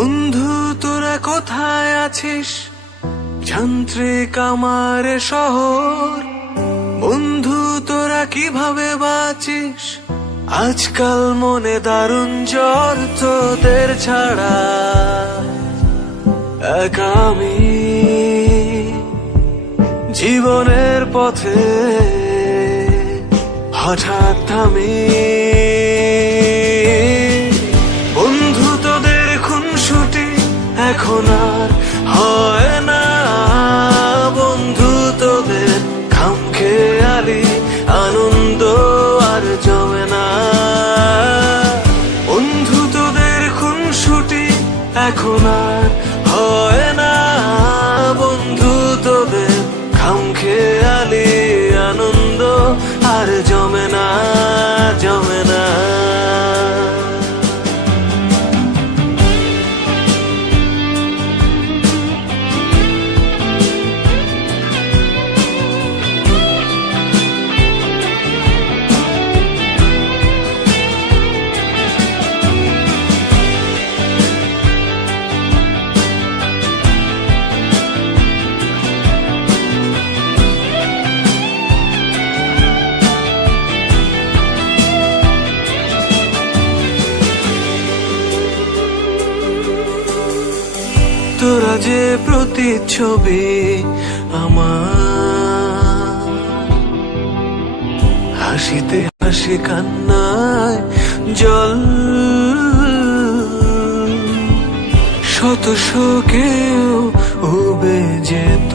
বন্ধু তোরা কোথায় আছিস, যান্ত্রিক আমার শহর। বন্ধু তোরা কিভাবে বাঁচিস, আজকাল মনে দারুণ জ্বর। তোদের ছাড়া একা আমি জীবনের পথে হঠাৎ থামি। বন্ধু তোদের খুনসুটি এখন আর হয় না, বন্ধু তোদের খামখেয়ালি আনন্দ আর জমে না। বন্ধু তোদের খুনসুটি এখন আর হয় না, বন্ধু তোদের খামখেয়ালি আনন্দ আর জমে না, জমে না। তোরা যে প্রতিচ্ছবি আমার, হাসিতে হাসি কান্নায় জল, শত শোকেও উবে যেত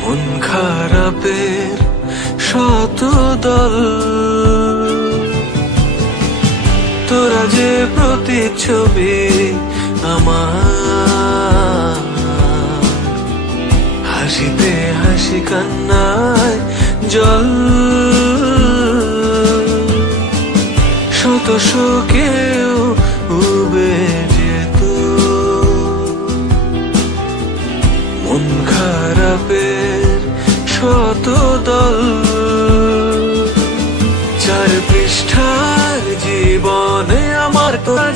মন খারাপের শত দল। তোরা যে প্রতিচ্ছবি আমার, হাসিতে হাসি কান্নায় জল, শত শোকেও উবে যেত মন খারাপের শত দল। চার পৃষ্ঠার জীবনে আমার তোরা